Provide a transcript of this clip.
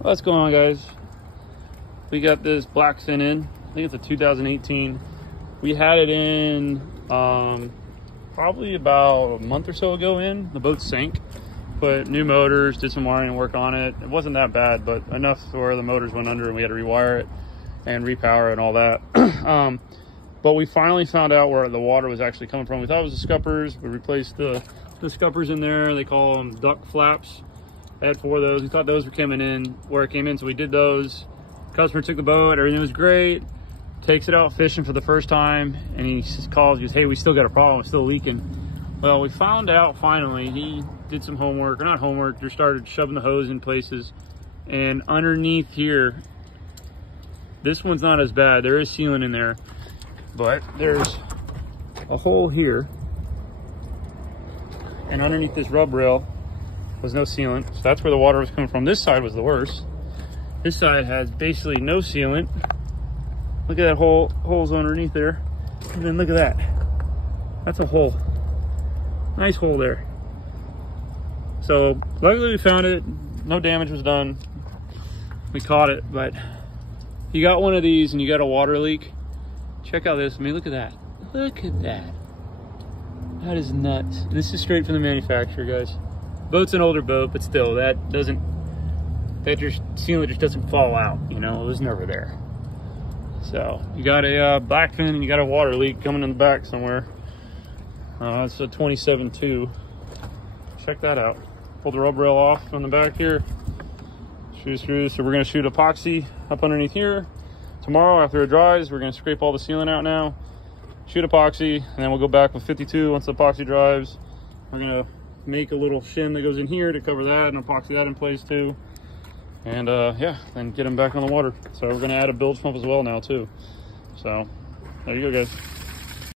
What's going on, guys? We got this Blackfin in. I think it's a 2018. We had it in probably about a month or so ago. The boat sank. Put new motors, did some wiring work on it. It wasn't that bad, but enough where the motors went under and we had to rewire it and repower it and all that. But we finally found out where the water was actually coming from. We thought it was the scuppers. We replaced the scuppers in there. They call them duck flaps. I had 4 of those. We thought those were coming in where it came in, so we did those. Customer took the boat, everything was great. Takes it out fishing for the first time, and he calls, he goes, hey, we still got a problem, it's still leaking. Well, we found out finally, he did some homework, or not homework, just started shoving the hose in places. And underneath here, this one's not as bad. There is sealant in there, but there's a hole here. And underneath this rub rail was no sealant. So that's where the water was coming from. This side was the worst. This side has basically no sealant. Look at that holes underneath there. And then look at that. That's a hole. Nice hole there. So luckily we found it. No damage was done. We caught it, but you got one of these and you got a water leak. Check out this. I mean, look at that. Look at that. That is nuts. This is straight from the manufacturer, guys. Boat's an older boat, but still, that sealant just doesn't fall out. You know, it was never there. So you got a Blackfin and you got a water leak coming in the back somewhere. It's a 27.2. Check that out. Pull the rub rail off from the back here. Shoot screws. So we're gonna shoot epoxy up underneath here. Tomorrow after it dries, we're gonna scrape all the sealant out now. Shoot epoxy, and then we'll go back with 52 once the epoxy dries. We're gonna make a little shim that goes in here to cover that and epoxy that in place too. And yeah, then get them back on the water. So we're gonna add a bilge pump as well now too. So there you go, guys.